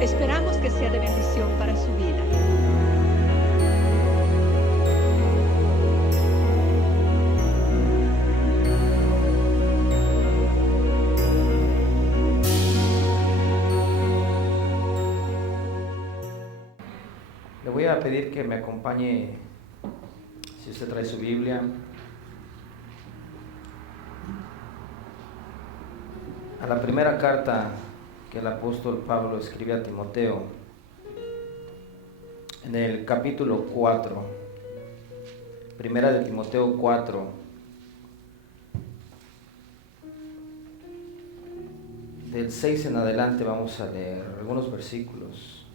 Esperamos que sea de bendición para su vida. Le voy a pedir que me acompañe, si usted trae su Biblia, a la primera carta que el apóstol Pablo escribe a Timoteo, en el capítulo 4, primera de Timoteo 4, del 6 en adelante vamos a leer algunos versículos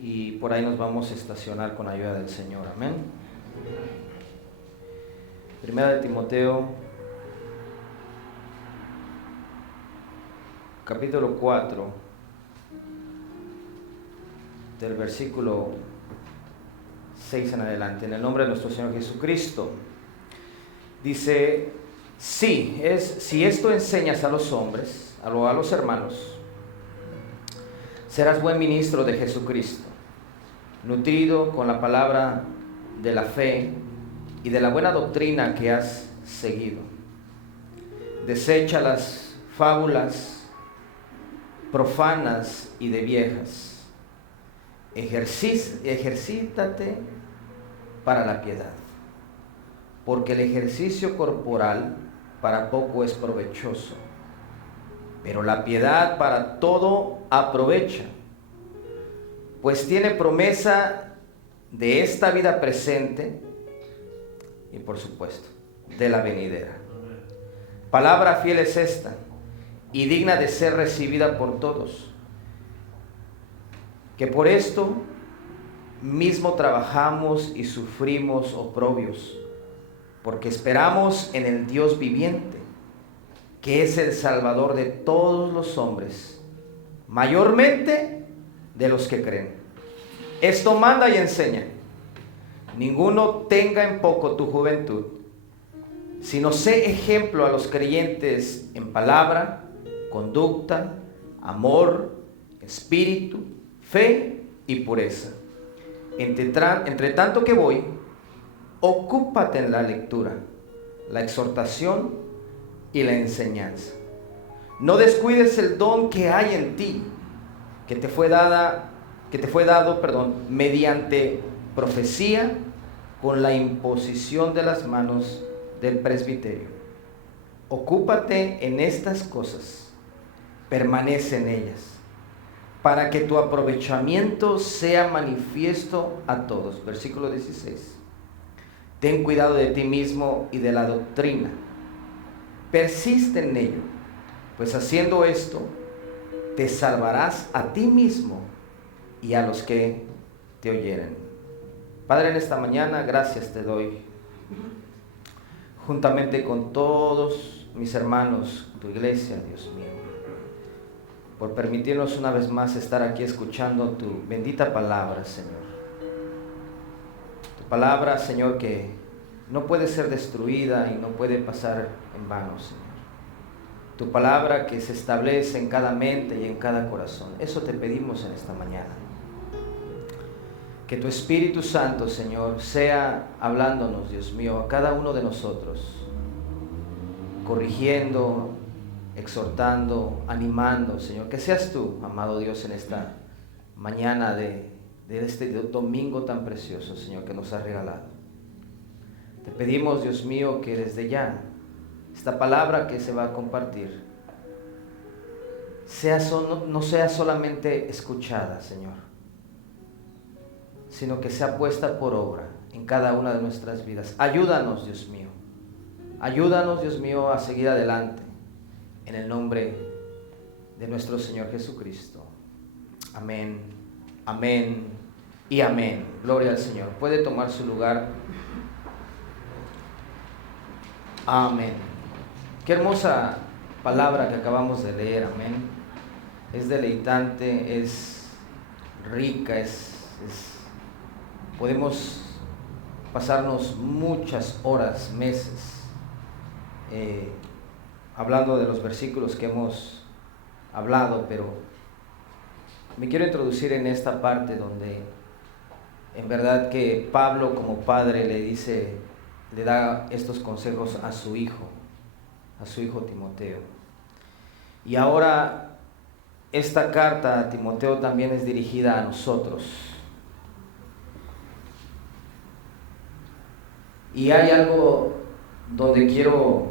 y por ahí nos vamos a estacionar con ayuda del Señor, amén. Primera de Timoteo capítulo 4, del versículo 6 en adelante, en el nombre de nuestro Señor Jesucristo. Dice: si esto enseñas a los hombres, a los hermanos, serás buen ministro de Jesucristo, nutrido con la palabra de la fe y de la buena doctrina que has seguido. Desecha las fábulas profanas y de viejas. Ejercítate para la piedad, porque el ejercicio corporal para poco es provechoso, pero la piedad para todo aprovecha, pues tiene promesa de esta vida presente y, por supuesto, de la venidera. Palabra fiel es esta y digna de ser recibida por todos, que por esto mismo trabajamos y sufrimos oprobios, porque esperamos en el Dios viviente, que es el Salvador de todos los hombres, mayormente de los que creen. Esto manda y enseña: ninguno tenga en poco tu juventud, sino sé ejemplo a los creyentes en palabra, conducta, amor, espíritu, fe y pureza. Entre tanto que voy, ocúpate en la lectura, la exhortación y la enseñanza. No descuides el don que hay en ti, que te fue dado, mediante profecía, con la imposición de las manos del presbiterio. Ocúpate en estas cosas, permanece en ellas, para que tu aprovechamiento sea manifiesto a todos. Versículo 16. Ten cuidado de ti mismo y de la doctrina. Persiste en ello, pues haciendo esto te salvarás a ti mismo y a los que te oyeren. Padre, en esta mañana gracias te doy, juntamente con todos mis hermanos, tu iglesia, Dios mío, por permitirnos una vez más estar aquí escuchando tu bendita palabra, Señor. Tu palabra, Señor, que no puede ser destruida y no puede pasar en vano, Señor. Tu palabra que se establece en cada mente y en cada corazón. Eso te pedimos en esta mañana. Que tu Espíritu Santo, Señor, sea hablándonos, Dios mío, a cada uno de nosotros, corrigiendo, exhortando, animando, Señor. Que seas tú, amado Dios, en esta mañana de este domingo tan precioso, Señor, que nos has regalado. Te pedimos, Dios mío, que desde ya esta palabra que se va a compartir no sea solamente escuchada, Señor, sino que sea puesta por obra en cada una de nuestras vidas. Ayúdanos, Dios mío. Ayúdanos, Dios mío, a seguir adelante, en el nombre de nuestro Señor Jesucristo. Amén, amén y amén. Gloria al Señor. Puede tomar su lugar. Amén. Qué hermosa palabra que acabamos de leer, amén. Es deleitante, es rica, podemos pasarnos muchas horas, meses, hablando de los versículos que hemos hablado, pero me quiero introducir en esta parte donde en verdad que Pablo como padre le da estos consejos a su hijo Timoteo. Y ahora esta carta a Timoteo también es dirigida a nosotros. Y hay algo donde quiero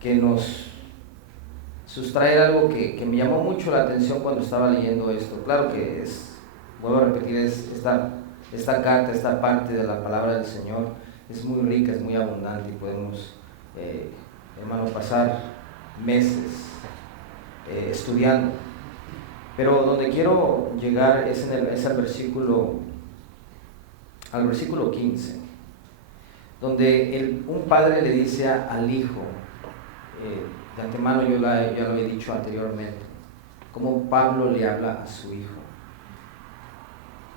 que nos sustraer algo que me llamó mucho la atención cuando estaba leyendo esto. Claro que vuelvo a repetir, esta carta, esta parte de la palabra del Señor es muy rica, es muy abundante y podemos, hermano, pasar meses estudiando. Pero donde quiero llegar es al versículo 15, donde un padre le dice al hijo, de antemano ya lo he dicho anteriormente, cómo Pablo le habla a su hijo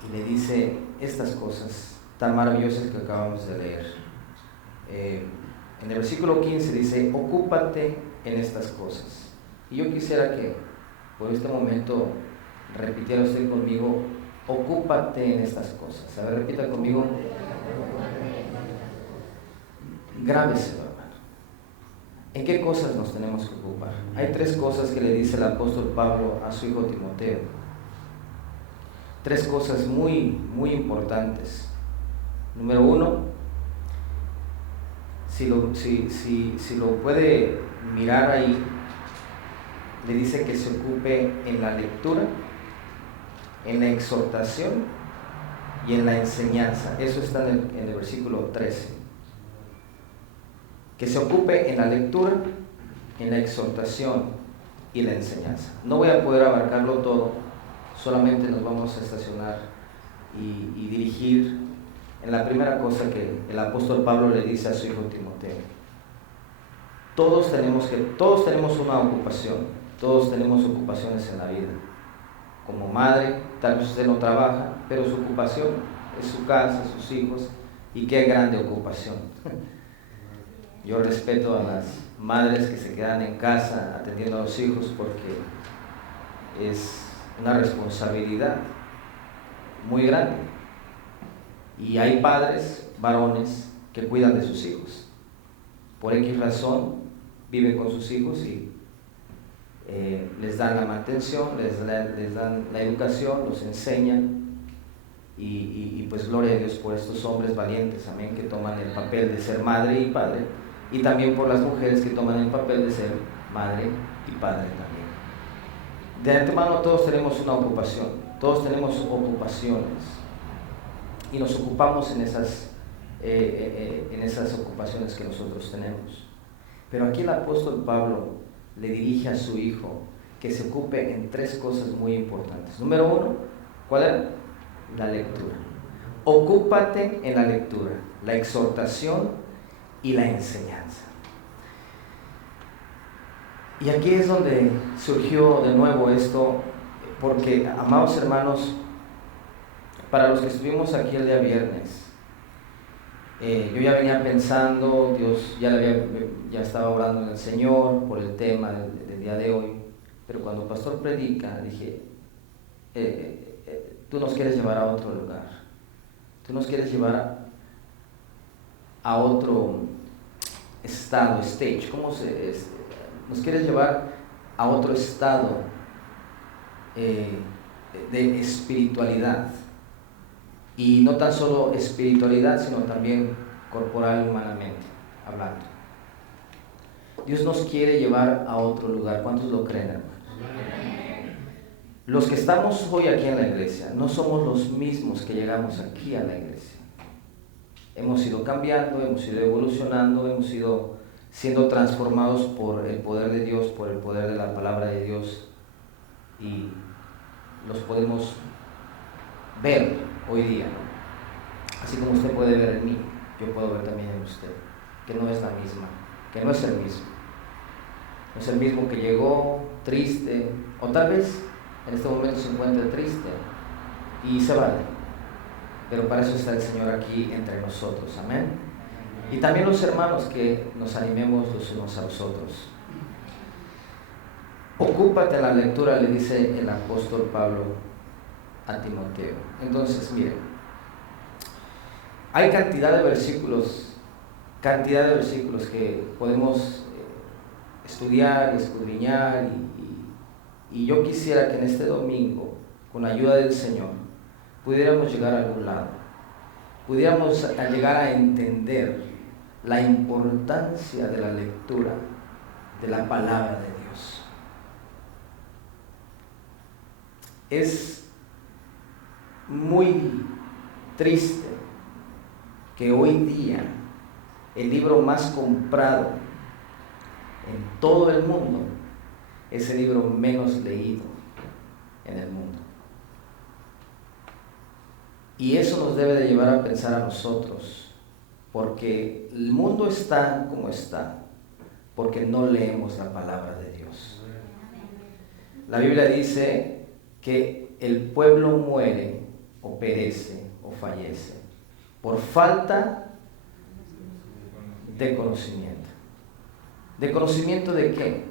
y le dice estas cosas tan maravillosas que acabamos de leer. En el versículo 15 dice: ocúpate en estas cosas. Y yo quisiera que por este momento repitiera usted conmigo: ocúpate en estas cosas. A ver, repita conmigo. Grábeselo, hermano. ¿En qué cosas nos tenemos que ocupar? Hay 3 cosas que le dice el apóstol Pablo a su hijo Timoteo. 3 cosas muy, muy importantes. Número 1, si lo puede mirar ahí, le dice que se ocupe en la lectura, en la exhortación y en la enseñanza. Eso está en el versículo 13. Que se ocupe en la lectura, en la exhortación y la enseñanza. No voy a poder abarcarlo todo, solamente nos vamos a estacionar y dirigir en la primera cosa que el apóstol Pablo le dice a su hijo Timoteo. Todos tenemos una ocupación, todos tenemos ocupaciones en la vida. Como madre, tal vez usted no trabaja, pero su ocupación es su casa, sus hijos, y qué grande ocupación. Yo respeto a las madres que se quedan en casa atendiendo a los hijos porque es una responsabilidad muy grande. Y hay padres, varones, que cuidan de sus hijos. Por X razón, viven con sus hijos y les dan la mantención, les dan la educación, los enseñan. Y pues gloria a Dios por estos hombres valientes, amén, que toman el papel de ser madre y padre. Y también por las mujeres que toman el papel de ser madre y padre también. De antemano todos tenemos una ocupación, todos tenemos ocupaciones y nos ocupamos en esas ocupaciones que nosotros tenemos. Pero aquí el apóstol Pablo le dirige a su hijo que se ocupe en 3 cosas muy importantes. Número 1, ¿cuál era? La lectura. Ocúpate en la lectura, la exhortación y la enseñanza. Y aquí es donde surgió de nuevo esto, porque, amados hermanos, para los que estuvimos aquí el día viernes, yo ya venía pensando, Dios ya estaba orando en el Señor por el tema del día de hoy, pero cuando el pastor predica, dije, tú nos quieres llevar a otro lugar, tú nos quieres llevar a otro estado, nos quieres llevar a otro estado de espiritualidad, y no tan solo espiritualidad, sino también corporal y humanamente hablando. Dios nos quiere llevar a otro lugar. ¿Cuántos lo creen, hermanos? Los que estamos hoy aquí en la iglesia no somos los mismos que llegamos aquí a la iglesia. Hemos ido cambiando, hemos ido evolucionando, hemos ido siendo transformados por el poder de Dios, por el poder de la palabra de Dios, y los podemos ver hoy día, ¿no? Así como usted puede ver en mí, yo puedo ver también en usted, que no es la misma, que no es el mismo. No es el mismo que llegó triste, o tal vez en este momento se encuentra triste y se vale. Pero para eso está el Señor aquí entre nosotros, amén. Y también los hermanos, que nos animemos los unos a los otros. Ocúpate en la lectura, le dice el apóstol Pablo a Timoteo. Entonces, miren, hay cantidad de versículos que podemos estudiar y escudriñar, y yo quisiera que en este domingo, con la ayuda del Señor, pudiéramos llegar a algún lado, pudiéramos llegar a entender la importancia de la lectura de la palabra de Dios. Es muy triste que hoy día el libro más comprado en todo el mundo es el libro menos leído en el mundo. Y eso nos debe de llevar a pensar a nosotros, porque el mundo está como está, porque no leemos la palabra de Dios. La Biblia dice que el pueblo muere o perece o fallece por falta de conocimiento. ¿De conocimiento de qué?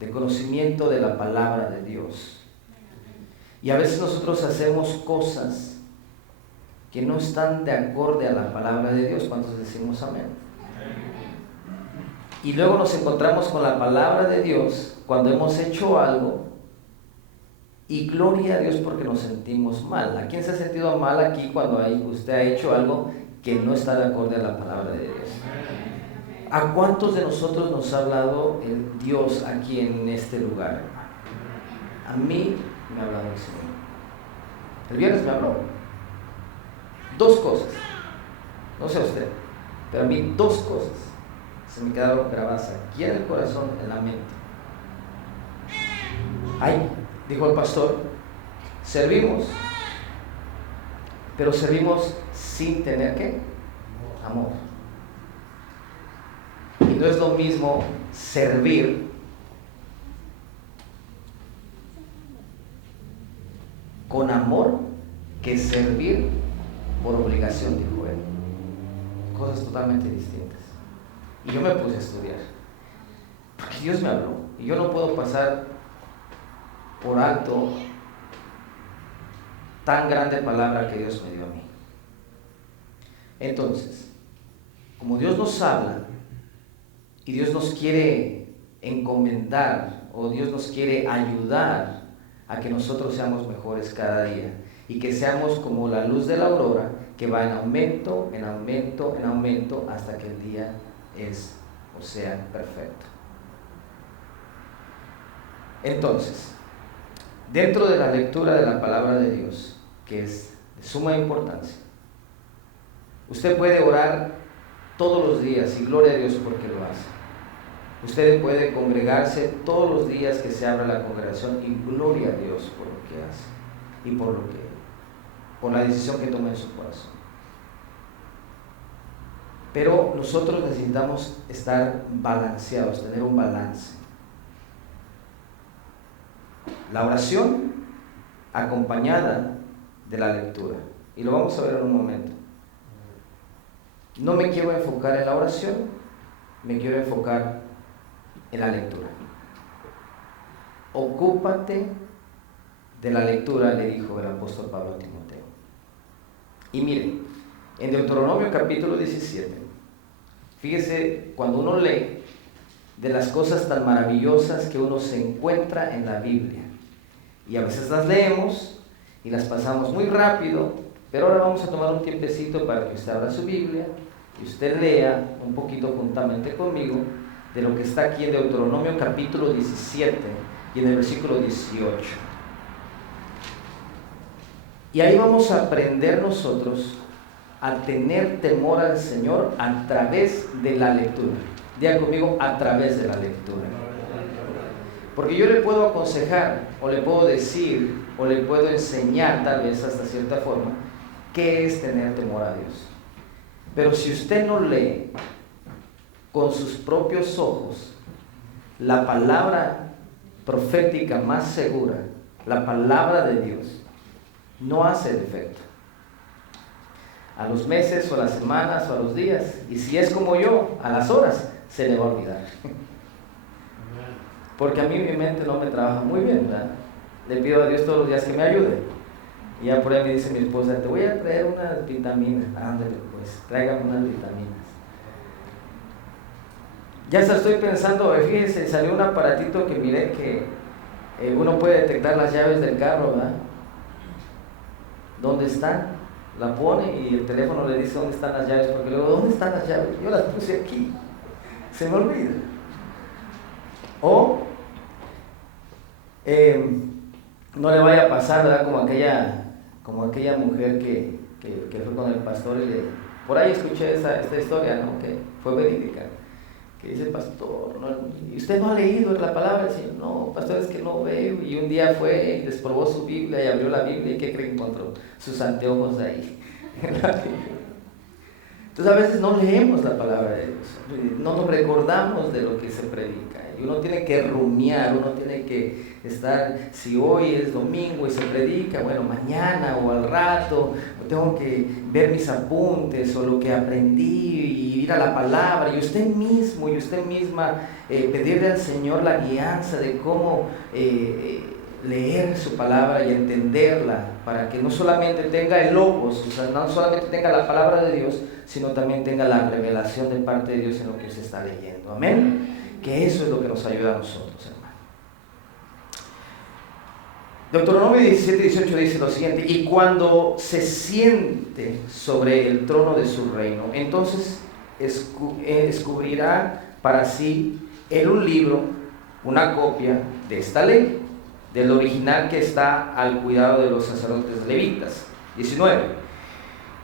De conocimiento de la palabra de Dios. Y a veces nosotros hacemos cosas que no están de acorde a la palabra de Dios. ¿Cuántos decimos amén? Y luego nos encontramos con la palabra de Dios cuando hemos hecho algo, y gloria a Dios porque nos sentimos mal. ¿A quién se ha sentido mal aquí cuando usted ha hecho algo que no está de acorde a la palabra de Dios? ¿A cuántos de nosotros nos ha hablado el Dios aquí en este lugar? A mí me ha hablado el Señor. El viernes me habló. 2 cosas. No sé usted, pero a mí 2 cosas se me quedaron grabadas aquí en el corazón, en la mente. Ay, dijo el pastor, servimos, pero servimos sin tener ¿qué? Amor. Y no es lo mismo servir con amor que servir por obligación, dijo él. Cosas totalmente distintas. Y yo me puse a estudiar, porque Dios me habló, y yo no puedo pasar por alto tan grande palabra que Dios me dio a mí. Entonces, como Dios nos habla y Dios nos quiere encomendar, o Dios nos quiere ayudar a que nosotros seamos mejores cada día, y que seamos como la luz de la aurora, que va en aumento, en aumento, en aumento, hasta que el día sea perfecto. Entonces, dentro de la lectura de la palabra de Dios, que es de suma importancia, usted puede orar todos los días, y gloria a Dios porque lo hace. Usted puede congregarse todos los días que se abra la congregación, y gloria a Dios por lo que hace y por la decisión que toma en su corazón. Pero nosotros necesitamos estar balanceados, tener un balance. La oración acompañada de la lectura, y lo vamos a ver en un momento. No me quiero enfocar en la oración, me quiero enfocar en la lectura. Ocúpate de la lectura, le dijo el apóstol Pablo a Timoteo. Y miren, en Deuteronomio capítulo 17, fíjese, cuando uno lee de las cosas tan maravillosas que uno se encuentra en la Biblia, y a veces las leemos y las pasamos muy rápido, pero ahora vamos a tomar un tiempecito para que usted abra su Biblia y usted lea un poquito juntamente conmigo de lo que está aquí en Deuteronomio capítulo 17 y en el versículo 18. Y ahí vamos a aprender nosotros a tener temor al Señor a través de la lectura. Diga conmigo, a través de la lectura. Porque yo le puedo aconsejar, o le puedo decir, o le puedo enseñar tal vez hasta cierta forma, qué es tener temor a Dios. Pero si usted no lee con sus propios ojos la palabra profética más segura, la palabra de Dios, no hace defecto. A los meses o a las semanas o a los días, y si es como yo, a las horas, se le va a olvidar. Porque a mí mi mente no me trabaja muy bien, ¿verdad? Le pido a Dios todos los días que me ayude. Y ya por ahí me dice mi esposa, te voy a traer unas vitaminas. Ándale pues, tráigame unas vitaminas. Ya hasta estoy pensando, fíjense, salió un aparatito que miré que uno puede detectar las llaves del carro, ¿verdad? ¿Dónde están? La pone y el teléfono le dice dónde están las llaves, porque luego, ¿dónde están las llaves? Yo las puse aquí, se me olvida. O no le vaya a pasar, ¿verdad? Como aquella mujer que fue con el pastor y por ahí escuché esta historia, ¿no? Que fue verídica. Que dice, pastor, ¿y usted no ha leído la palabra del Señor? No, pastor, es que no veo. Y un día fue y desprobó su Biblia y abrió la Biblia, y ¿qué cree que encontró? Sus anteojos ahí en la Biblia. Entonces a veces no leemos la palabra de Dios, no nos recordamos de lo que se predica, y uno tiene que rumiar, uno tiene que estar, si hoy es domingo y se predica, bueno, mañana o al rato tengo que ver mis apuntes o lo que aprendí y ir a la palabra, y usted mismo y usted misma pedirle al Señor la guianza de cómo leer su palabra y entenderla, para que no solamente tenga el logos, o sea, no solamente tenga la palabra de Dios, sino también tenga la revelación de parte de Dios en lo que se está leyendo. Amén. Que eso es lo que nos ayuda a nosotros, hermano. Deuteronomio 17:18 dice lo siguiente: y cuando se siente sobre el trono de su reino, entonces descubrirá para sí en un libro una copia de esta ley, del original que está al cuidado de los sacerdotes levitas. 19.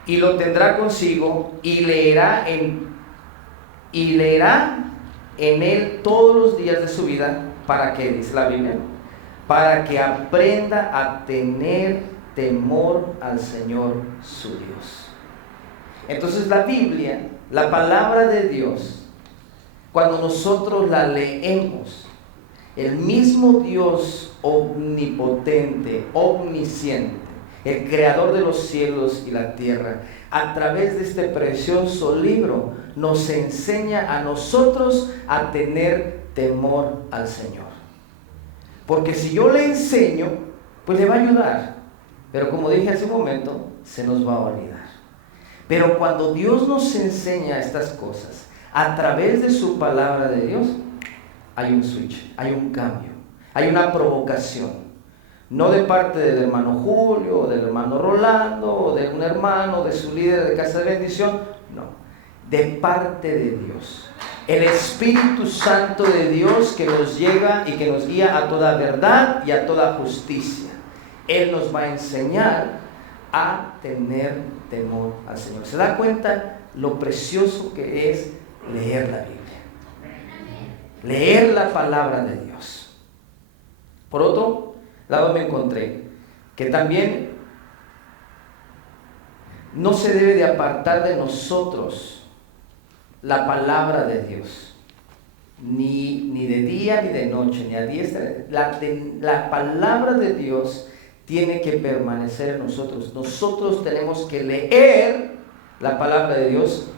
Y lo tendrá consigo y leerá en él todos los días de su vida. ¿Para qué? Dice la Biblia. Para que aprenda a tener temor al Señor su Dios. Entonces la Biblia, la palabra de Dios, cuando nosotros la leemos, el mismo Dios omnipotente, omnisciente, el creador de los cielos y la tierra, a través de este precioso libro, nos enseña a nosotros a tener temor al Señor. Porque si yo le enseño, pues le va a ayudar. Pero como dije hace un momento, se nos va a olvidar. Pero cuando Dios nos enseña estas cosas, a través de su palabra de Dios, hay un switch, hay un cambio, hay una provocación. No de parte del hermano Julio, o del hermano Rolando, o de un hermano, de su líder de Casa de Bendición. No, de parte de Dios. El Espíritu Santo de Dios que nos llega y que nos guía a toda verdad y a toda justicia. Él nos va a enseñar a tener temor al Señor. ¿Se da cuenta lo precioso que es leer la Biblia? Leer la palabra de Dios. Por otro lado me encontré que también no se debe de apartar de nosotros la palabra de Dios, ni de día ni de noche, ni a diestra. La palabra de Dios tiene que permanecer en nosotros. Nosotros tenemos que leer la palabra de Dios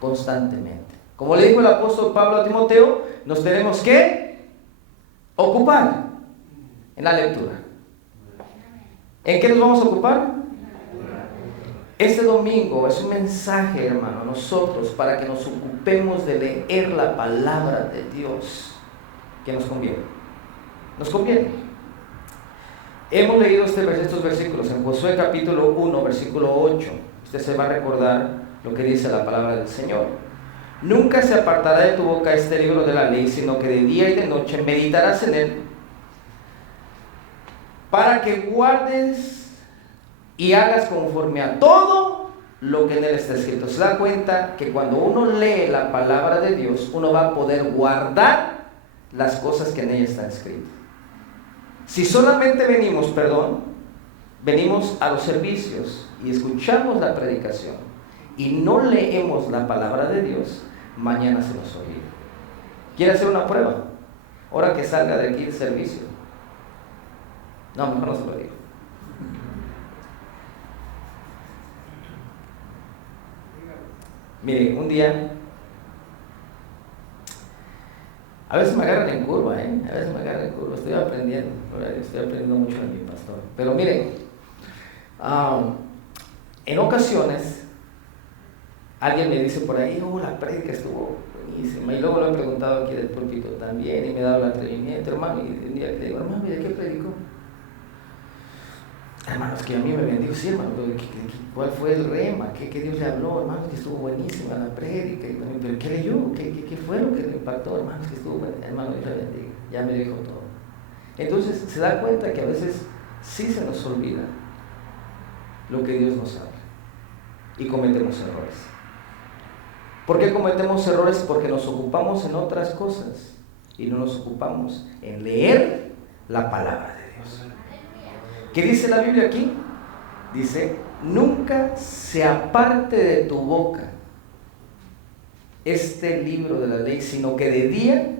constantemente. Como le dijo el apóstol Pablo a Timoteo, nos tenemos que ocupar en la lectura. ¿En qué nos vamos a ocupar? Este domingo es un mensaje, hermano, a nosotros, para que nos ocupemos de leer la palabra de Dios, que nos conviene. Nos conviene. Hemos leído estos versículos en Josué capítulo 1, versículo 8. Usted se va a recordar lo que dice la palabra del Señor. Nunca se apartará de tu boca este libro de la ley, sino que de día y de noche meditarás en él, para que guardes y hagas conforme a todo lo que en él está escrito. Se da cuenta que cuando uno lee la palabra de Dios, uno va a poder guardar las cosas que en ella están escritas. Si solamente venimos a los servicios y escuchamos la predicación y no leemos la palabra de Dios, mañana se nos olvida. ¿Quiere hacer una prueba? Ahora que salga de aquí el servicio. No, mejor no se lo digo. Mire, un día, a veces me agarran en curva, a veces me agarran en curva, estoy aprendiendo mucho de mi pastor. Pero miren, en ocasiones, alguien me dice por ahí, la prédica estuvo buenísima, y luego lo he preguntado aquí del púlpito también, y me ha dado el atrevimiento, hermano, y un día le digo, hermano, ¿de qué predicó? Hermano, es que a mí me bendijo, sí, hermano, ¿cuál fue el rema? ¿Qué Dios le habló? Hermano, que estuvo buenísima la prédica, pero ¿qué leyó? ¿Qué fue lo que le impactó? Hermano, que estuvo buenísima, hermano, Dios le bendiga, ya me dijo todo. Entonces, se da cuenta que a veces sí se nos olvida lo que Dios nos habla, y cometemos errores. ¿Por qué cometemos errores? Porque nos ocupamos en otras cosas, y no nos ocupamos en leer la palabra de Dios. ¿Qué dice la Biblia aquí? Dice, nunca se aparte de tu boca este libro de la ley, sino que de día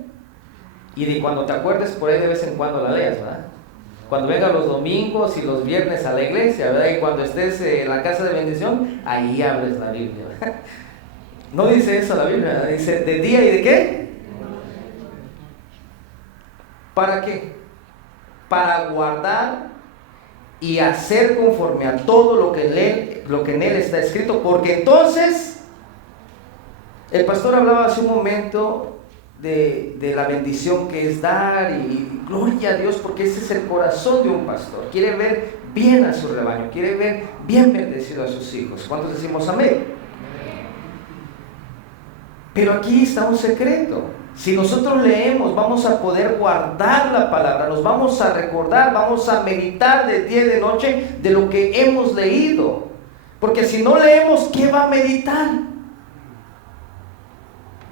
y de cuando te acuerdes por ahí de vez en cuando la leas, ¿verdad? Cuando vengan los domingos y los viernes a la iglesia, ¿verdad? Y cuando estés en la casa de bendición, ahí hables la Biblia, ¿verdad? No dice eso la Biblia, ¿verdad? Dice, ¿de día y de qué? ¿Para qué? Para guardar y hacer conforme a todo lo que en él está escrito, porque entonces el pastor hablaba hace un momento de la bendición que es dar, y gloria a Dios, porque ese es el corazón de un pastor. Quiere ver bien a su rebaño, quiere ver bien bendecido a sus hijos. ¿Cuántos decimos amén? Pero aquí está un secreto. Si nosotros leemos, vamos a poder guardar la palabra, nos vamos a recordar, vamos a meditar de día y de noche de lo que hemos leído. Porque si no leemos, ¿qué va a meditar?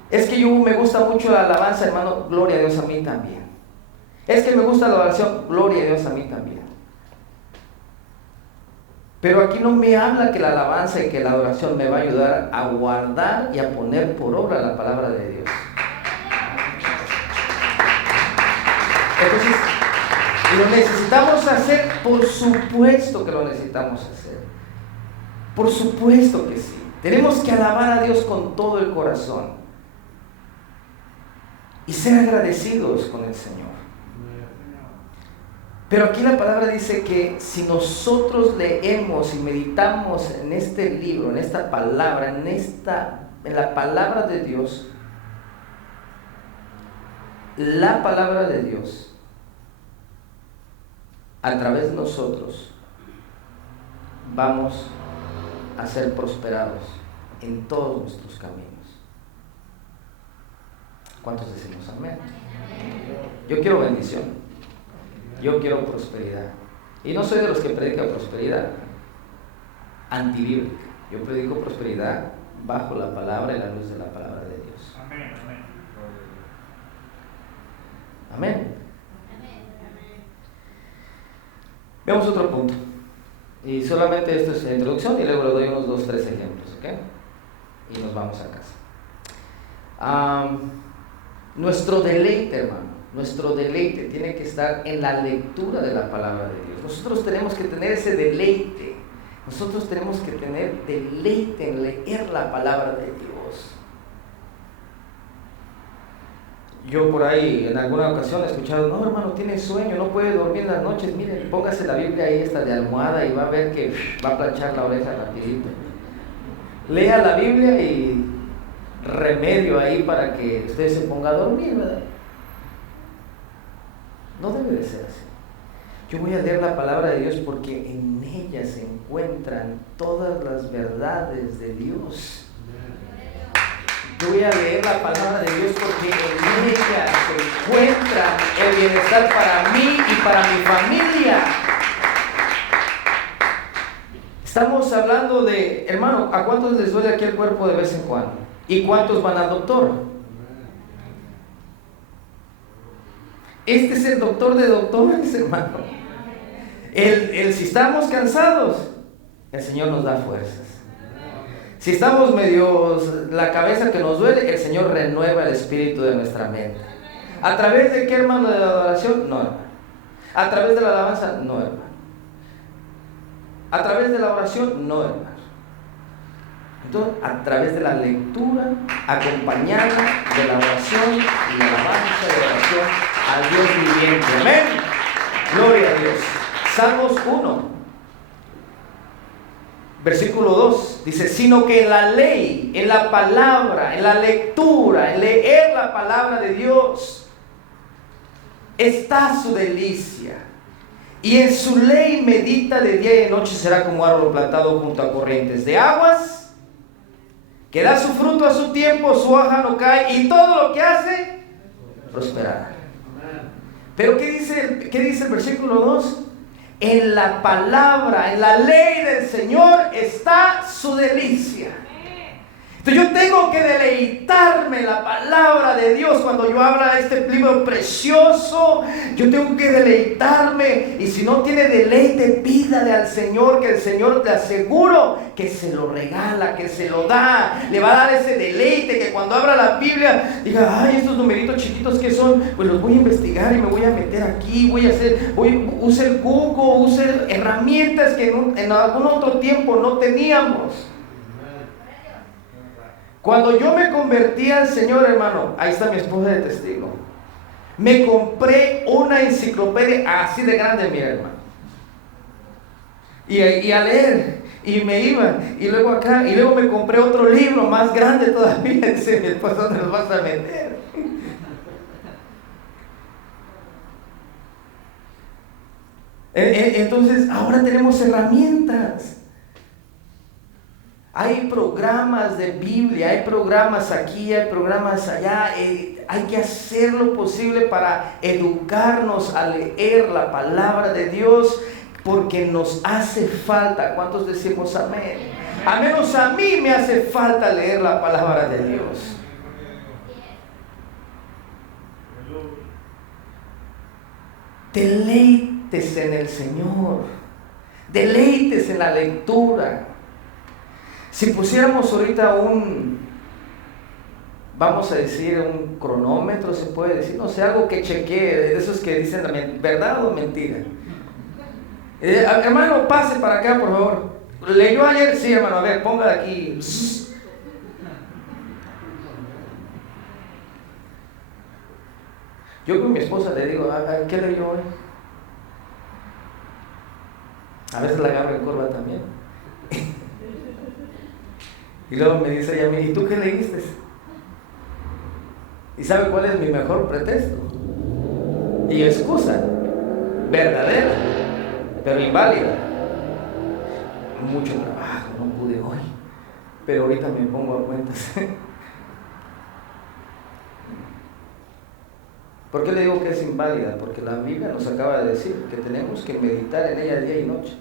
Es que me gusta mucho la alabanza, hermano, gloria a Dios, a mí también. Es que me gusta la oración, gloria a Dios, a mí también. Pero aquí no me habla que la alabanza y que la oración me va a ayudar a guardar y a poner por obra la palabra de Dios. Entonces, ¿lo necesitamos hacer? Por supuesto que lo necesitamos hacer. Por supuesto que sí. Tenemos que alabar a Dios con todo el corazón y ser agradecidos con el Señor. Pero aquí la palabra dice que si nosotros leemos y meditamos en este libro, en esta palabra, en la palabra de Dios, la palabra de Dios, a través de nosotros, vamos a ser prosperados en todos nuestros caminos. ¿Cuántos decimos amén? Yo quiero bendición, yo quiero prosperidad, y no soy de los que predican prosperidad antibíblica. Yo predico prosperidad bajo la palabra y la luz de la palabra de Dios. Amén, amén. Amén. Veamos otro punto, y solamente esto es la introducción, y luego le doy unos 2, 3 ejemplos, ¿ok? Y nos vamos a casa. Nuestro deleite, hermano, nuestro deleite tiene que estar en la lectura de la palabra de Dios. Nosotros tenemos que tener ese deleite. Nosotros tenemos que tener deleite en leer la palabra de Dios. Yo por ahí en alguna ocasión he escuchado, no hermano, tiene sueño, no puede dormir en las noches. Miren, póngase la Biblia ahí esta de almohada y va a ver que va a planchar la oreja rapidito. Lea la Biblia y remedio ahí para que usted se ponga a dormir, ¿verdad? No debe de ser así. Yo voy a leer la palabra de Dios porque en ella se encuentran todas las verdades de Dios. Yo voy a leer la palabra de Dios porque en ella se encuentra el bienestar para mí y para mi familia. Estamos hablando de, hermano, ¿a cuántos les duele aquí el cuerpo de vez en cuando? ¿Y cuántos van al doctor? Este es el doctor de doctores, hermano. Si estamos cansados, el Señor nos da fuerzas. Si estamos medios, la cabeza que nos duele, el Señor renueva el espíritu de nuestra mente. ¿A través de qué, hermano? ¿De la adoración? No, hermano. ¿A través de la alabanza? No, hermano. ¿A través de la oración? No, hermano. Entonces, a través de la lectura, acompañada de la oración y la alabanza y la oración al Dios viviente. Amén. Gloria a Dios. Salmos 1. Versículo 2 dice, sino que en la ley, en la palabra, en la lectura, en leer la palabra de Dios, está su delicia. Y en su ley medita de día y de noche. Será como árbol plantado junto a corrientes de aguas, que da su fruto a su tiempo, su hoja no cae, y todo lo que hace, prosperará. Pero ¿qué dice el versículo 2? En la palabra, en la ley del Señor está su delicia. Entonces yo tengo que deleitarme en la palabra de Dios. Cuando yo hablo de este libro precioso, yo tengo que deleitarme. Y si no tiene deleite, pídale al Señor, que el Señor, te aseguro que se lo regala, que se lo da. Le va a dar ese deleite, que cuando abra la Biblia diga, ay, estos numeritos chiquitos que son, pues los voy a investigar y me voy a meter aquí, use el Google, use herramientas que en algún otro tiempo no teníamos. Cuando yo me convertí al Señor, hermano, ahí está mi esposa de testigo, me compré una enciclopedia así de grande, mi hermano, y a leer, y me iba, y luego acá, y luego me compré otro libro más grande todavía. Dice mi esposa, ¿dónde los vas a meter? Entonces, ahora tenemos herramientas. Hay programas de Biblia, hay programas aquí, hay programas allá. Hay que hacer lo posible para educarnos a leer la palabra de Dios, porque nos hace falta. ¿Cuántos decimos amén? Al menos a mí me hace falta leer la palabra de Dios. Deleites en el Señor, deleites en la lectura. Si pusiéramos ahorita vamos a decir, un cronómetro, se puede decir, no sé, algo que chequee, de esos que dicen verdad o mentira. Hermano, pase para acá, por favor. ¿Leyó ayer? Sí, hermano, a ver, ponga de aquí. Yo con mi esposa le digo, ¿qué leyó hoy? A veces la agarro en curva también. Y luego me dice ella, ¿y tú qué leíste? ¿Y sabe cuál es mi mejor pretexto? Y excusa verdadera, pero inválida. Mucho trabajo, no pude hoy, pero ahorita me pongo a cuentas. ¿Por qué le digo que es inválida? Porque la Biblia nos acaba de decir que tenemos que meditar en ella día y noche.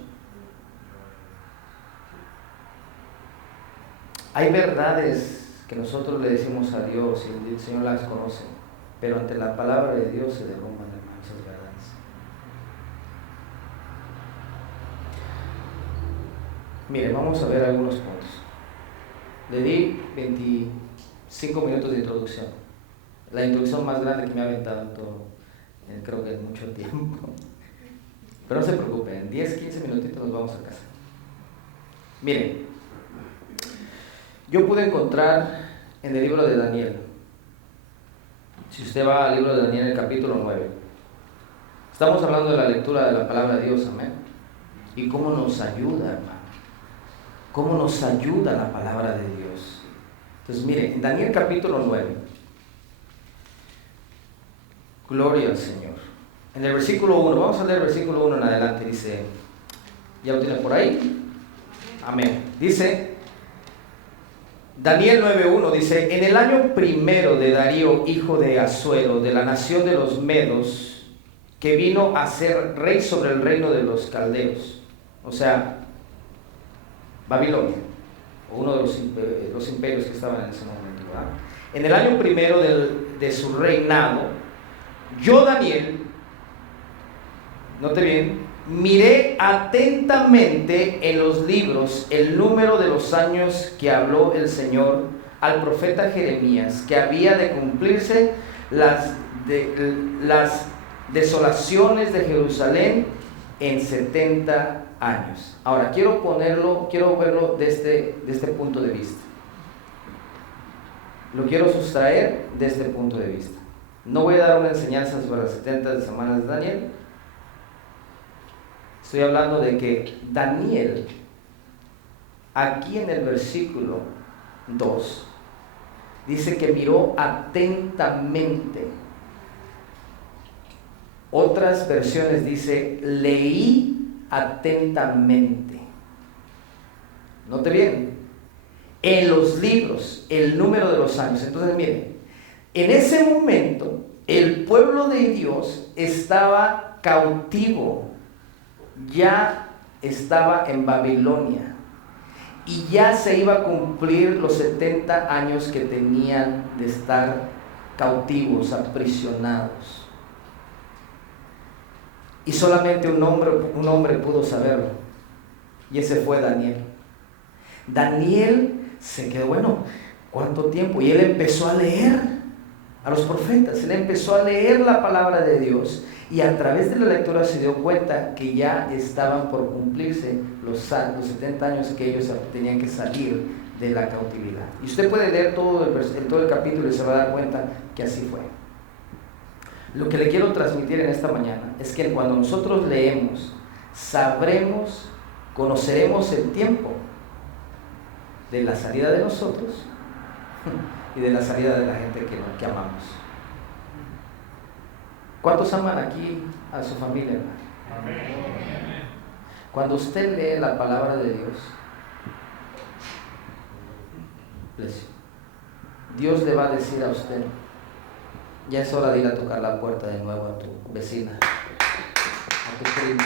Hay verdades que nosotros le decimos a Dios y el Señor las conoce, pero ante la palabra de Dios se derrumban, hermanos, esas verdades. Mire, vamos a ver algunos puntos. Le di 25 minutos de introducción, la introducción más grande que me ha aventado en todo, creo que en mucho tiempo. Pero no se preocupen, en 10-15 minutitos nos vamos a casa. Miren, yo pude encontrar en el libro de Daniel, si usted va al libro de Daniel, el capítulo 9, estamos hablando de la lectura de la palabra de Dios, amén, y cómo nos ayuda, hermano, cómo nos ayuda la palabra de Dios. Entonces, mire, en Daniel capítulo 9, gloria al Señor, en el versículo 1, vamos a leer el versículo 1 en adelante, dice, ¿ya lo tiene por ahí? Amén. Dice Daniel 9:1, dice, en el año primero de Darío, hijo de Asuero, de la nación de los Medos, que vino a ser rey sobre el reino de los caldeos, o sea, Babilonia, uno de los imperios que estaban en ese momento, ¿verdad? En el año primero de su reinado, yo, Daniel, note bien, miré atentamente en los libros el número de los años que habló el Señor al profeta Jeremías, que había de cumplirse las desolaciones de Jerusalén en 70 años. Ahora, quiero verlo de este punto de vista. Lo quiero sustraer de este punto de vista. No voy a dar una enseñanza sobre las 70 semanas de Daniel. Estoy hablando de que Daniel, aquí en el versículo 2, dice que miró atentamente. Otras versiones dice, leí atentamente. Note bien, en los libros, el número de los años. Entonces miren, en ese momento, el pueblo de Dios estaba cautivo, ya estaba en Babilonia, y ya se iba a cumplir los 70 años que tenían de estar cautivos, aprisionados. Y solamente un hombre pudo saberlo, y ese fue Daniel. Daniel se quedó, bueno, ¿cuánto tiempo? Y él empezó a leer a los profetas, él empezó a leer la palabra de Dios, y a través de la lectura se dio cuenta que ya estaban por cumplirse los 70 años que ellos tenían que salir de la cautividad. Y usted puede leer todo el capítulo y se va a dar cuenta que así fue. Lo que le quiero transmitir en esta mañana es que cuando nosotros leemos, sabremos, conoceremos el tiempo de la salida de nosotros y de la salida de la gente que amamos. ¿Cuántos aman aquí a su familia, hermano? Amén. Cuando usted lee la palabra de Dios le va a decir a usted, ya es hora de ir a tocar la puerta de nuevo a tu vecina, a tu primo,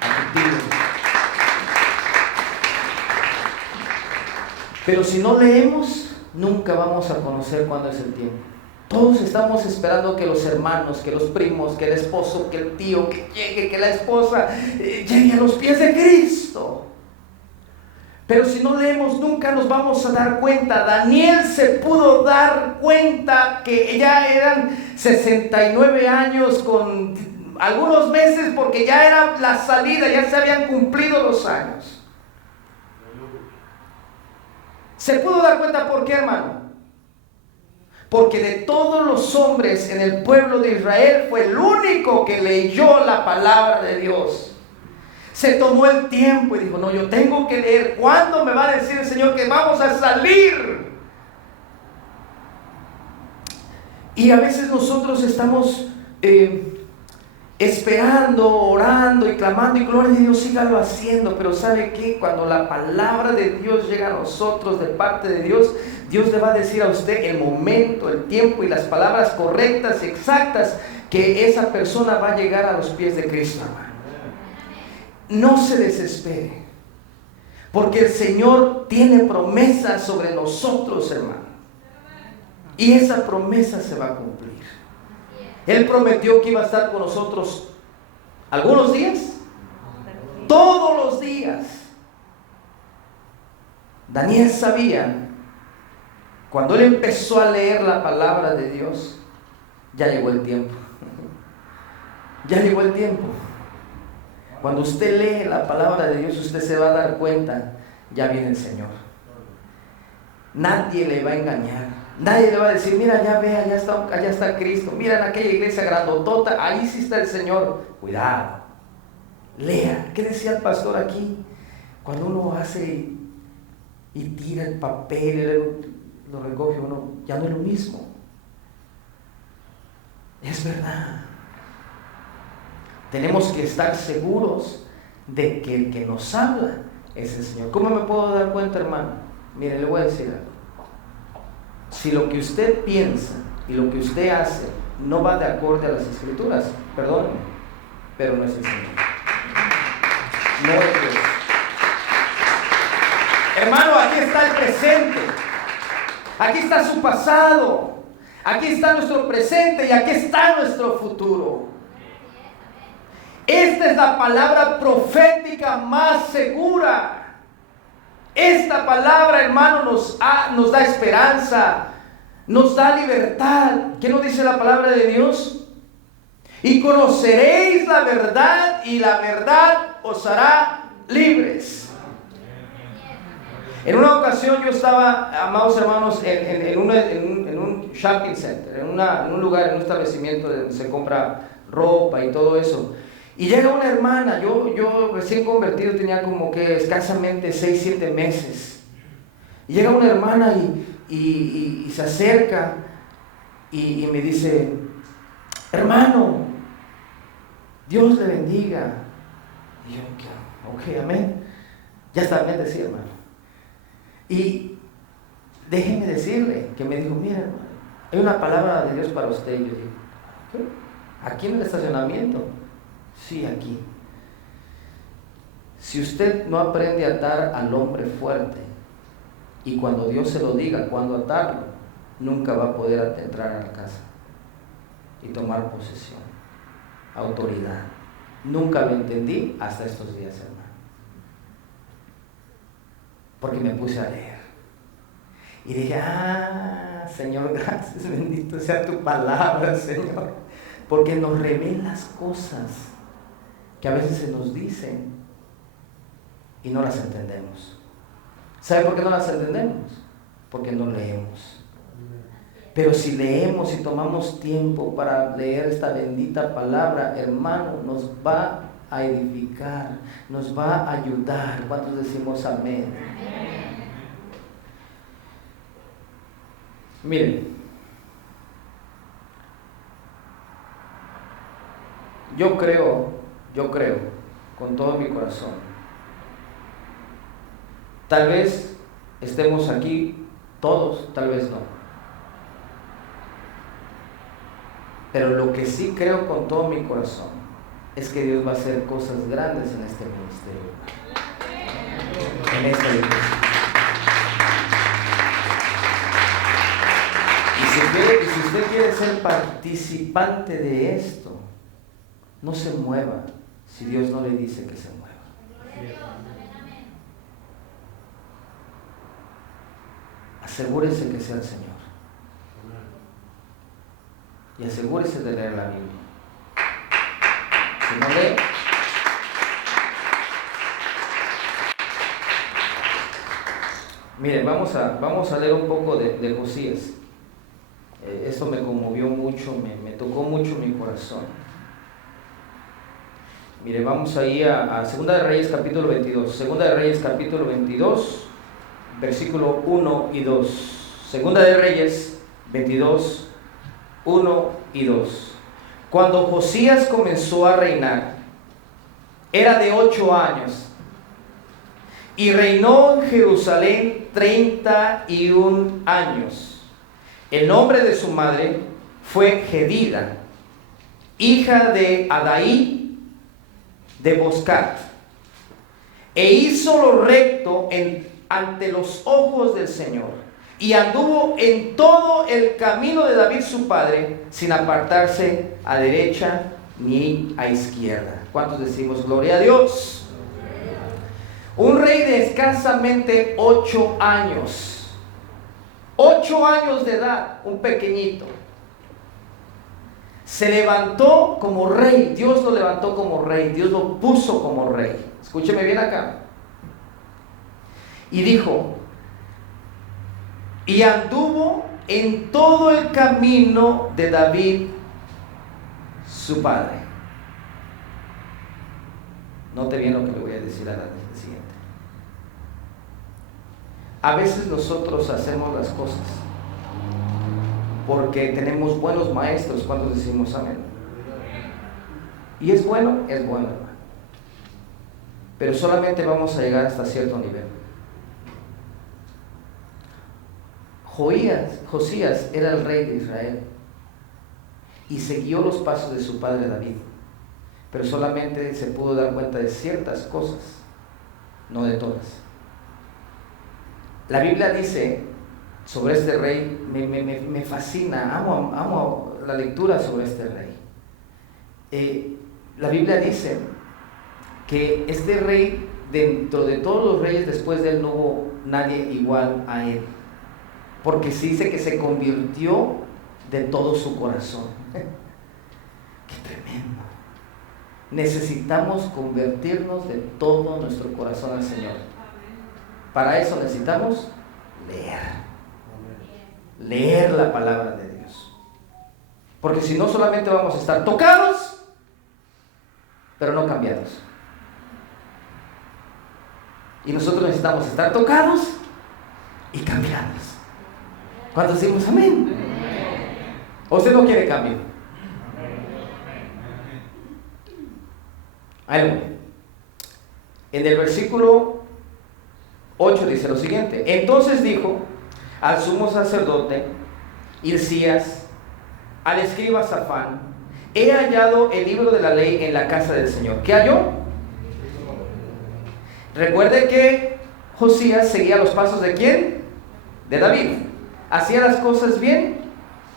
a tu tío. Pero si no leemos, nunca vamos a conocer cuándo es el tiempo. Todos estamos esperando que los hermanos, que los primos, que el esposo, que el tío, que llegue, que la esposa llegue a los pies de Cristo. Pero si no leemos, nunca nos vamos a dar cuenta. Daniel se pudo dar cuenta que ya eran 69 años con algunos meses, porque ya era la salida, ya se habían cumplido los años. Se pudo dar cuenta, ¿por qué, hermano? Porque de todos los hombres en el pueblo de Israel fue el único que leyó la palabra de Dios. Se tomó el tiempo y dijo, no, yo tengo que leer. ¿Cuándo me va a decir el Señor que vamos a salir? Y a veces nosotros estamos esperando, orando y clamando, y gloria a Dios, sígalo haciendo. Pero ¿sabe qué? Cuando la palabra de Dios llega a nosotros de parte de Dios, Dios le va a decir a usted el momento, el tiempo y las palabras correctas, exactas, que esa persona va a llegar a los pies de Cristo, hermano. No se desespere, porque el Señor tiene promesas sobre nosotros, hermano, y esa promesa se va a cumplir. Él prometió que iba a estar con nosotros algunos días, todos los días. Daniel sabía, cuando él empezó a leer la palabra de Dios, ya llegó el tiempo. Ya llegó el tiempo. Cuando usted lee la palabra de Dios, usted se va a dar cuenta, ya viene el Señor. Nadie le va a engañar. Nadie le va a decir, mira, ya ve, allá está Cristo. Mira en aquella iglesia grandotota, ahí sí está el Señor. Cuidado. Lea. ¿Qué decía el pastor aquí? Cuando uno hace y tira el papel y luego lo recoge, uno ya no es lo mismo. Es verdad. Tenemos que estar seguros de que el que nos habla es el Señor. ¿Cómo me puedo dar cuenta, hermano? Mire, le voy a decir algo. Si lo que usted piensa y lo que usted hace no va de acorde a las Escrituras, perdóneme, pero no es el Señor. No es Dios. Hermano, aquí está el presente. Aquí está su pasado. Aquí está nuestro presente y aquí está nuestro futuro. Esta es la palabra profética más segura. Esta palabra, hermano, nos da esperanza, nos da libertad. ¿Qué nos dice la palabra de Dios? Y conoceréis la verdad, y la verdad os hará libres. En una ocasión yo estaba, amados hermanos, en un shopping center, en un lugar, en un establecimiento donde se compra ropa y todo eso. Y llega una hermana, yo recién convertido, tenía como que escasamente 6, 7 meses. Y llega una hermana y se acerca y me dice: hermano, Dios le bendiga. Y yo, ok, amén. Ya está, amén, decía, hermano. Y déjeme decirle que me dijo: mira, hermano, hay una palabra de Dios para usted. Y yo digo: ¿qué? ¿Aquí en el estacionamiento? Sí, aquí. Si usted no aprende a atar al hombre fuerte, y cuando Dios se lo diga cuándo atarlo, nunca va a poder entrar a la casa y tomar posesión, autoridad. Nunca lo entendí hasta estos días, hermano. Porque me puse a leer. Y dije: Señor, gracias, bendito sea tu palabra, Señor. Porque nos revelas cosas que a veces se nos dicen y no las entendemos. ¿Sabe por qué no las entendemos? Porque no leemos. Pero si leemos y tomamos tiempo para leer esta bendita palabra, hermano, nos va a edificar, nos va a ayudar. ¿Cuántos decimos amén? Miren, yo creo con todo mi corazón, tal vez estemos aquí todos, tal vez no, pero lo que sí creo con todo mi corazón es que Dios va a hacer cosas grandes en este ministerio, en esta iglesia. Y si usted quiere ser participante de esto, no se mueva si Dios no le dice que se mueva. Asegúrese que sea el Señor. Y asegúrese de leer la Biblia. Si no lee, miren, vamos a leer un poco de Josías. Esto me conmovió mucho, me tocó mucho mi corazón. Mire, vamos ahí a 2 de Reyes capítulo 22. 2 de Reyes capítulo 22, versículo 1 y 2. 2 de Reyes 22, 1 y 2. Cuando Josías comenzó a reinar, era de 8 años, y reinó en Jerusalén 31 años. El nombre de su madre fue Jedida, hija de Adaí de Boscat, e hizo lo recto ante los ojos del Señor, y anduvo en todo el camino de David su padre, sin apartarse a derecha ni a izquierda. ¿Cuántos decimos gloria a Dios? Un rey de escasamente 8 años, 8 años de edad, un pequeñito, se levantó como rey. Dios lo levantó como rey, Dios lo puso como rey. Escúcheme bien acá. Y dijo: y anduvo en todo el camino de David su padre. Note bien lo que le voy a decir a la siguiente. A veces nosotros hacemos las cosas porque tenemos buenos maestros. Cuando decimos amén. Y es bueno, hermano. Pero solamente vamos a llegar hasta cierto nivel. Josías era el rey de Israel y siguió los pasos de su padre David, pero solamente se pudo dar cuenta de ciertas cosas, no de todas. La Biblia dice sobre este rey, me fascina, amo la lectura sobre este rey. la Biblia dice que este rey, dentro de todos los reyes después de él, no hubo nadie igual a él, porque se dice que se convirtió de todo su corazón. ¡Qué tremendo! Necesitamos convertirnos de todo nuestro corazón al Señor. Para eso necesitamos leer la palabra de Dios, porque si no, solamente vamos a estar tocados, pero no cambiados. Y nosotros necesitamos estar tocados y cambiados. ¿Cuántos decimos amén? ¿O usted no quiere cambio? Ahí lo voy. En el versículo 8 dice lo siguiente: entonces dijo al sumo sacerdote Hilcías, al escriba Safán: he hallado el libro de la ley en la casa del Señor. ¿Qué halló? Recuerde que Josías seguía los pasos ¿de quién? De David. ¿Hacía las cosas bien?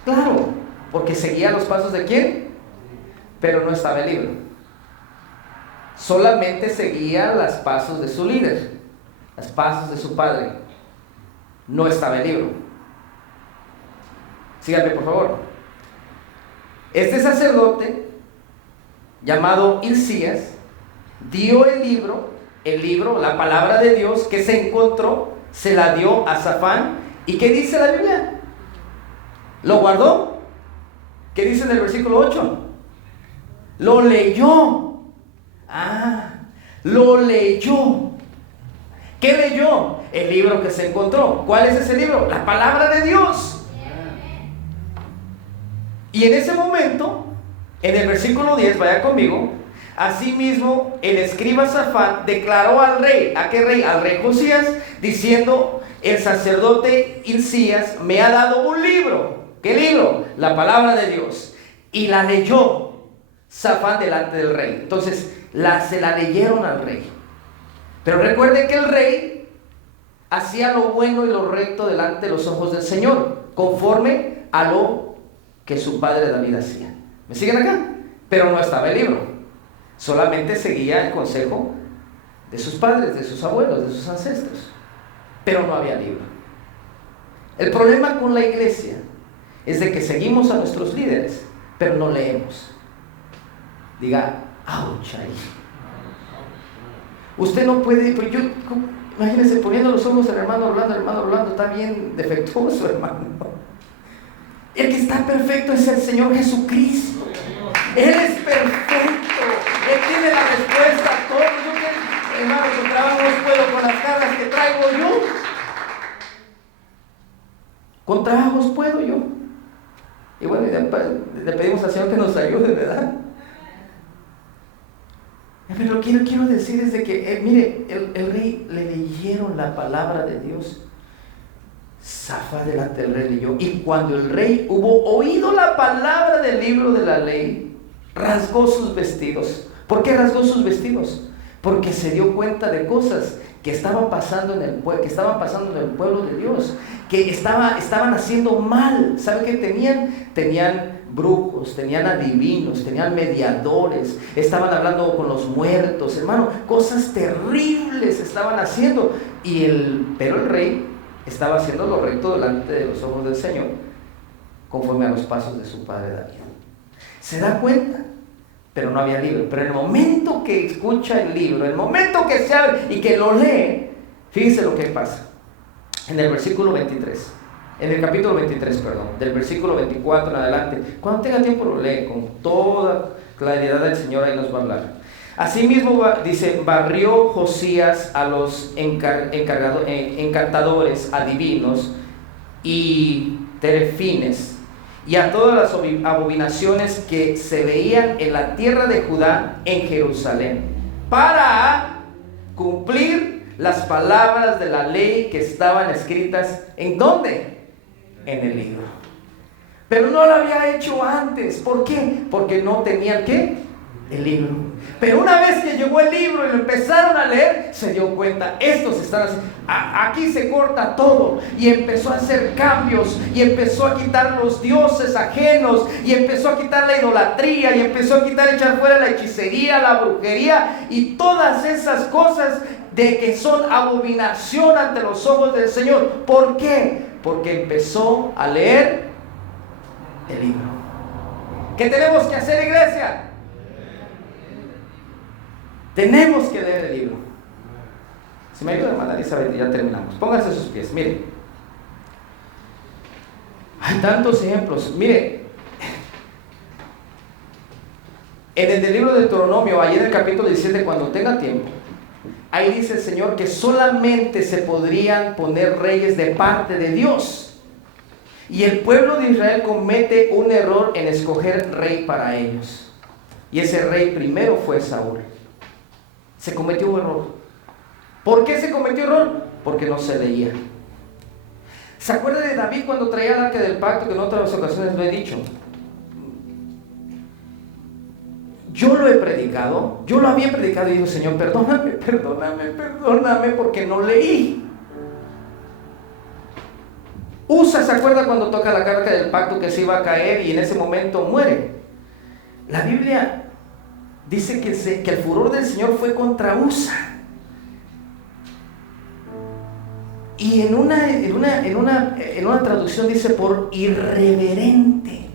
Claro, porque seguía los pasos ¿de quién? Pero no estaba el libro. Solamente seguía los pasos de su líder, los pasos de su padre. No estaba el libro. Síganme, por favor. Este sacerdote, llamado Hilcías, dio el libro, la palabra de Dios que se encontró, se la dio a Safán. ¿Y qué dice la Biblia? ¿Lo guardó? ¿Qué dice en el versículo 8? Lo leyó. Lo leyó. ¿Qué leyó? El libro que se encontró. ¿Cuál es ese libro? La palabra de Dios. Y en ese momento, en el versículo 10, vaya conmigo. Asimismo, el escriba Safán declaró al rey, ¿a qué rey? Al rey Josías, diciendo: el sacerdote Hilcías me ha dado un libro. ¿Qué libro? La palabra de Dios. Y la leyó Safán delante del rey. Entonces, se la leyeron al rey. Pero recuerde que el rey hacía lo bueno y lo recto delante de los ojos del Señor, conforme a lo que su padre David hacía. ¿Me siguen acá? Pero no estaba el libro. Solamente seguía el consejo de sus padres, de sus abuelos, de sus ancestros. Pero no había libro. El problema con la iglesia es de que seguimos a nuestros líderes, pero no leemos. Diga, ¡ouch! Ahí. Usted no puede, pues imagínese poniendo los ojos al hermano Orlando, está bien defectuoso, hermano. El que está perfecto es el Señor Jesucristo. Él es perfecto. Él tiene la respuesta a todo. Hermano, con trabajos puedo, con las cargas que traigo yo. Con trabajos puedo yo. Y bueno, le pedimos al Señor que nos ayude, ¿verdad? Pero lo que yo quiero decir es de que, mire, el rey le leyeron la palabra de Dios. Safán delante del rey leyó. Y cuando el rey hubo oído la palabra del libro de la ley, rasgó sus vestidos. ¿Por qué rasgó sus vestidos? Porque se dio cuenta de cosas que estaban pasando en el pueblo de Dios, que estaban haciendo mal. ¿Sabe qué tenían? Tenían brujos, tenían adivinos, tenían mediadores, estaban hablando con los muertos, hermano, cosas terribles estaban haciendo. Pero el rey estaba haciendo lo recto delante de los ojos del Señor, conforme a los pasos de su padre David. Se da cuenta, pero no había libro. Pero en el momento que escucha el libro, el momento que se abre y que lo lee, fíjese lo que pasa. En el versículo 23, en el capítulo 23, perdón, del versículo 24 en adelante, cuando tenga tiempo lo lee con toda claridad. Del Señor ahí nos va a hablar. Asimismo, dice, barrió Josías a los encantadores, adivinos y terefines, y a todas las abominaciones que se veían en la tierra de Judá, en Jerusalén, para cumplir las palabras de la ley que estaban escritas, ¿en dónde? En el libro. Pero no lo había hecho antes. ¿Por qué? Porque no tenían, ¿qué? el libro. Pero una vez que llegó el libro y lo empezaron a leer, se dio cuenta, estos están así, aquí se corta todo, y empezó a hacer cambios, y empezó a quitar los dioses ajenos, y empezó a quitar la idolatría, y empezó a echar fuera la hechicería, la brujería, y todas esas cosas de que son abominación ante los ojos del Señor. ¿Por qué? Porque empezó a leer el libro. ¿Qué tenemos que hacer, iglesia? Tenemos que leer el libro. Si me ayuda, hermana Elizabeth, ya terminamos. Pónganse sus pies, mire. Hay tantos ejemplos. Mire, en el del libro de Deuteronomio, ahí en el capítulo 17, cuando tenga tiempo, ahí dice el Señor que solamente se podrían poner reyes de parte de Dios. Y el pueblo de Israel comete un error en escoger rey para ellos. Y ese rey primero fue Saúl. Se cometió un error. ¿Por qué se cometió error? Porque no se leía. ¿Se acuerda de David cuando traía el arca del pacto? Que en otras ocasiones lo he dicho. Yo lo he predicado, yo lo había predicado y digo, Señor, perdóname porque no leí. Usa, ¿se acuerda cuando toca la arca del pacto que se iba a caer y en ese momento muere? La Biblia dice que el furor del Señor fue contra Usa. Y en una traducción dice por irreverente,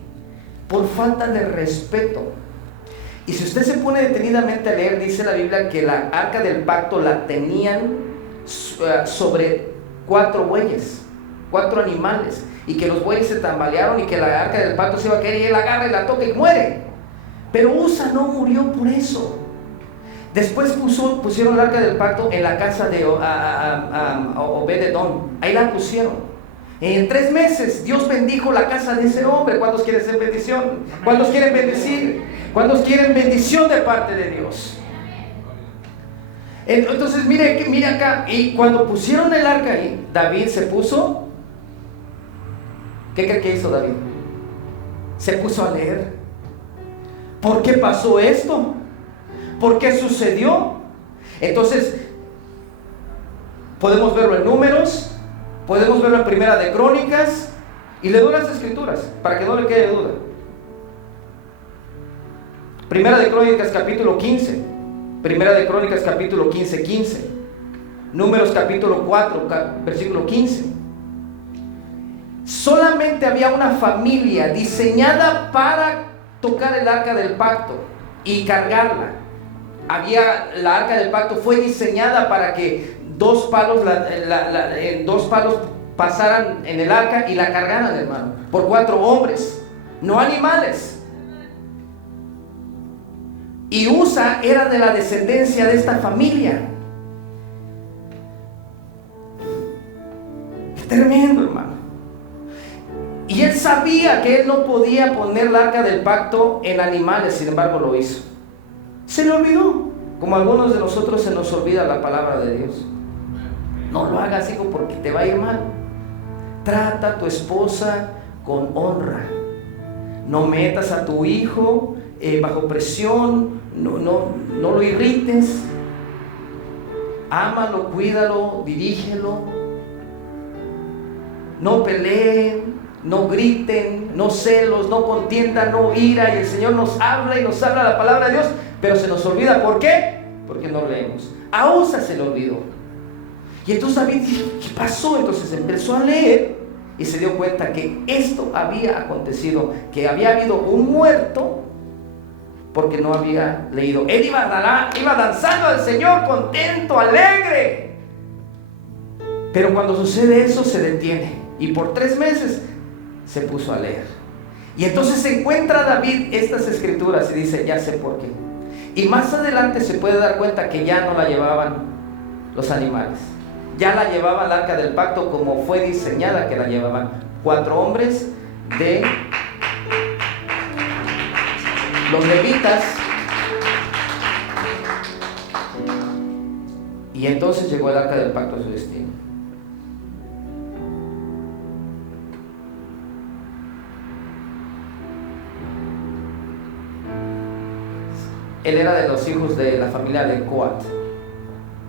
por falta de respeto. Y si usted se pone detenidamente a leer, dice la Biblia que la arca del pacto la tenían sobre 4 bueyes, 4 animales, y que los bueyes se tambalearon y que la arca del pacto se iba a caer y él agarra y la toca y muere. Pero Usa no murió por eso. Después pusieron el arca del pacto en la casa de Obed-Edom. Ahí la pusieron. En 3 meses Dios bendijo la casa de ese hombre. ¿Cuántos quieren ser bendición? ¿Cuántos quieren bendecir? ¿Cuántos quieren bendición de parte de Dios? Entonces mire acá. Y cuando pusieron el arca ahí, David se puso. ¿Qué cree que hizo David? Se puso a leer. ¿Por qué pasó esto? ¿Por qué sucedió? Entonces, podemos verlo en Números, podemos verlo en Primera de Crónicas, y le doy las escrituras para que no le quede duda. Primera de Crónicas capítulo 15, Primera de Crónicas capítulo 15, Números capítulo 4, versículo 15. Solamente había una familia diseñada para tocar el arca del pacto y cargarla. La arca del pacto fue diseñada para que 2 palos pasaran en el arca y la cargaran, hermano, por 4 hombres, no animales. Y Usa era de la descendencia de esta familia. Qué tremendo, hermano. Y él sabía que él no podía poner la arca del pacto en animales, sin embargo lo hizo. Se le olvidó, como a algunos de nosotros se nos olvida la palabra de Dios. No lo hagas, hijo, porque te va a ir mal. Trata a tu esposa con honra. No metas a tu hijo bajo presión, no lo irrites. Ámalo, cuídalo, dirígelo. No peleen, no griten, no celos, no contiendan, no ira. Y el Señor nos habla y nos habla la palabra de Dios, pero se nos olvida. ¿Por qué? Porque no leemos. A Usa se le olvidó. Y entonces David dijo, ¿qué pasó? Entonces empezó a leer y se dio cuenta que esto había acontecido, que había habido un muerto porque no había leído. Él iba danzando al Señor, contento, alegre. Pero cuando sucede eso se detiene y por 3 meses se puso a leer. Y entonces se encuentra David estas escrituras y dice, ya sé por qué. Y más adelante se puede dar cuenta que ya no la llevaban los animales, ya la llevaba el arca del pacto como fue diseñada que la llevaban 4 hombres de los levitas. Y entonces llegó el arca del pacto a su destino. Él era de los hijos de la familia de Coat.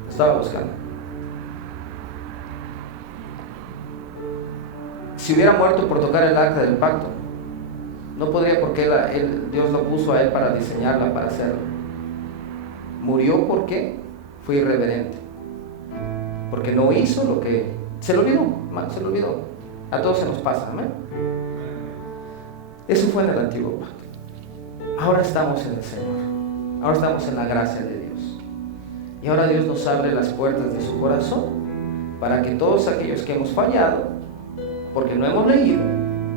Lo estaba buscando. Si hubiera muerto por tocar el arca del pacto, no podría, porque Dios lo puso a él para diseñarla, para hacerlo. Murió porque fue irreverente, porque no hizo lo que se le olvidó. A todos se nos pasa, amén. Eso fue en el antiguo pacto. Ahora estamos en el Señor, ahora estamos en la gracia de Dios, y ahora Dios nos abre las puertas de su corazón para que todos aquellos que hemos fallado, porque no hemos leído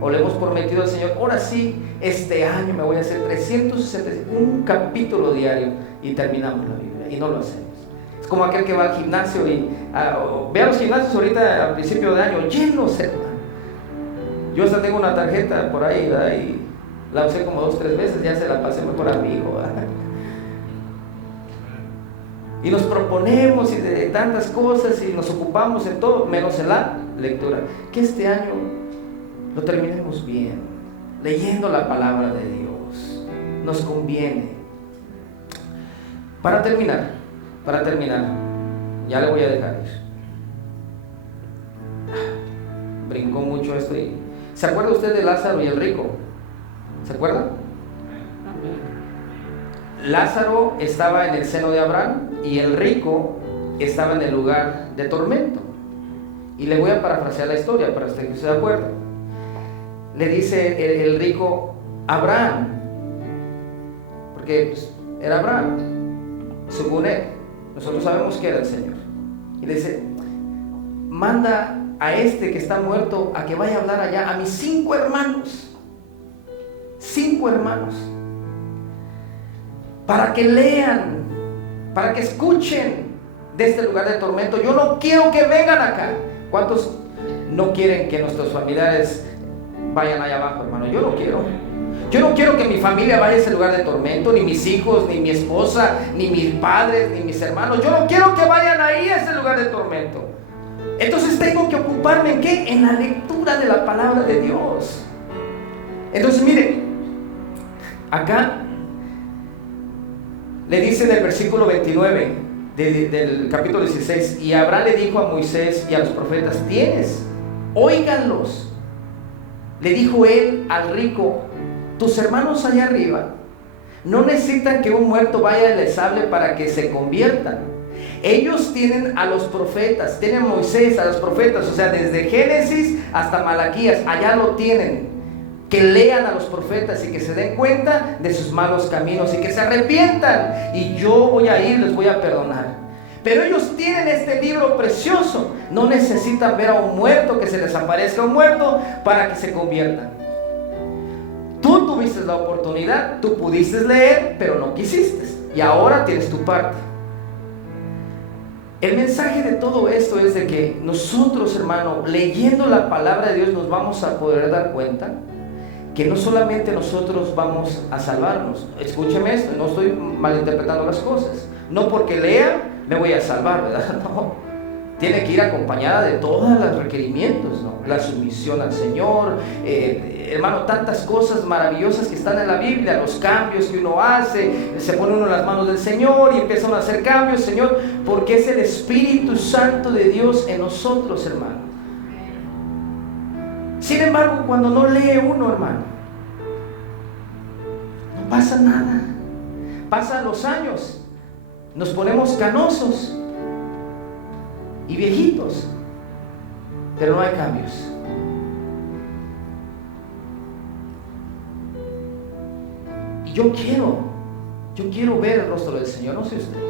o le hemos prometido al Señor, ahora sí, este año me voy a hacer 365, un capítulo diario, y terminamos la Biblia y no lo hacemos. Es como aquel que va al gimnasio y vea los gimnasios ahorita a principio de año llenos, hermano. Yo hasta tengo una tarjeta por ahí, ¿verdad? Y la usé como 2 o 3 veces, ya se la pasé mejor amigo, ¿verdad? Y nos proponemos y de tantas cosas y nos ocupamos en todo menos en la lectura. Que este año lo terminemos bien, leyendo la palabra de Dios. Nos conviene. Para terminar, ya le voy a dejar ir. Brincó mucho esto. ¿Se acuerda usted de Lázaro y el rico? ¿Se acuerda? Lázaro estaba en el seno de Abraham y el rico estaba en el lugar de tormento. Y le voy a parafrasear la historia para usted que se acuerde. Le dice el rico a Abraham, porque pues, era Abraham, según él. Nosotros sabemos que era el Señor. Y le dice: manda a este que está muerto a que vaya a hablar allá a mis 5 hermanos. 5 hermanos. Para que lean, para que escuchen de este lugar de tormento. Yo no quiero que vengan acá. ¿Cuántos no quieren que nuestros familiares vayan allá abajo, hermano? Yo no quiero. Yo no quiero que mi familia vaya a ese lugar de tormento, ni mis hijos, ni mi esposa, ni mis padres, ni mis hermanos. Yo no quiero que vayan ahí a ese lugar de tormento. Entonces tengo que ocuparme ¿en qué? En la lectura de la palabra de Dios. Entonces mire, acá le dice en el versículo 29 del capítulo 16: y Abraham le dijo a Moisés y a los profetas: óiganlos. Le dijo él al rico: tus hermanos allá arriba no necesitan que un muerto vaya y les hable para que se conviertan. Ellos tienen a los profetas, tienen a Moisés, a los profetas, o sea, desde Génesis hasta Malaquías, allá lo tienen. Que lean a los profetas y que se den cuenta de sus malos caminos y que se arrepientan, y yo voy a ir, les voy a perdonar. Pero ellos tienen este libro precioso, no necesitan ver a un muerto, que se les aparezca un muerto para que se conviertan. Tú tuviste la oportunidad, tú pudiste leer, pero no quisiste, y ahora tienes tu parte. El mensaje de todo esto es de que nosotros, hermano, leyendo la palabra de Dios, nos vamos a poder dar cuenta que no solamente nosotros vamos a salvarnos. Escúcheme esto, no estoy malinterpretando las cosas. No porque lea me voy a salvar, ¿verdad? No. Tiene que ir acompañada de todos los requerimientos, ¿no? La sumisión al Señor, hermano, tantas cosas maravillosas que están en la Biblia, los cambios que uno hace, se pone uno en las manos del Señor y empiezan a hacer cambios, Señor, porque es el Espíritu Santo de Dios en nosotros, hermano. Sin embargo, cuando no lee uno, hermano, no pasa nada. Pasan los años, nos ponemos canosos y viejitos, pero no hay cambios. Y yo quiero ver el rostro del Señor, no sé usted.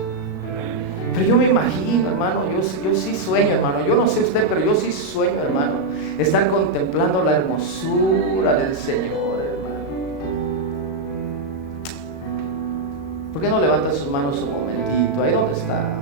Pero yo me imagino, hermano, yo sí sueño, hermano. Yo no sé usted, pero yo sí sueño, hermano, estar contemplando la hermosura del Señor, hermano. ¿Por qué no levanta sus manos un momentito? Ahí donde está.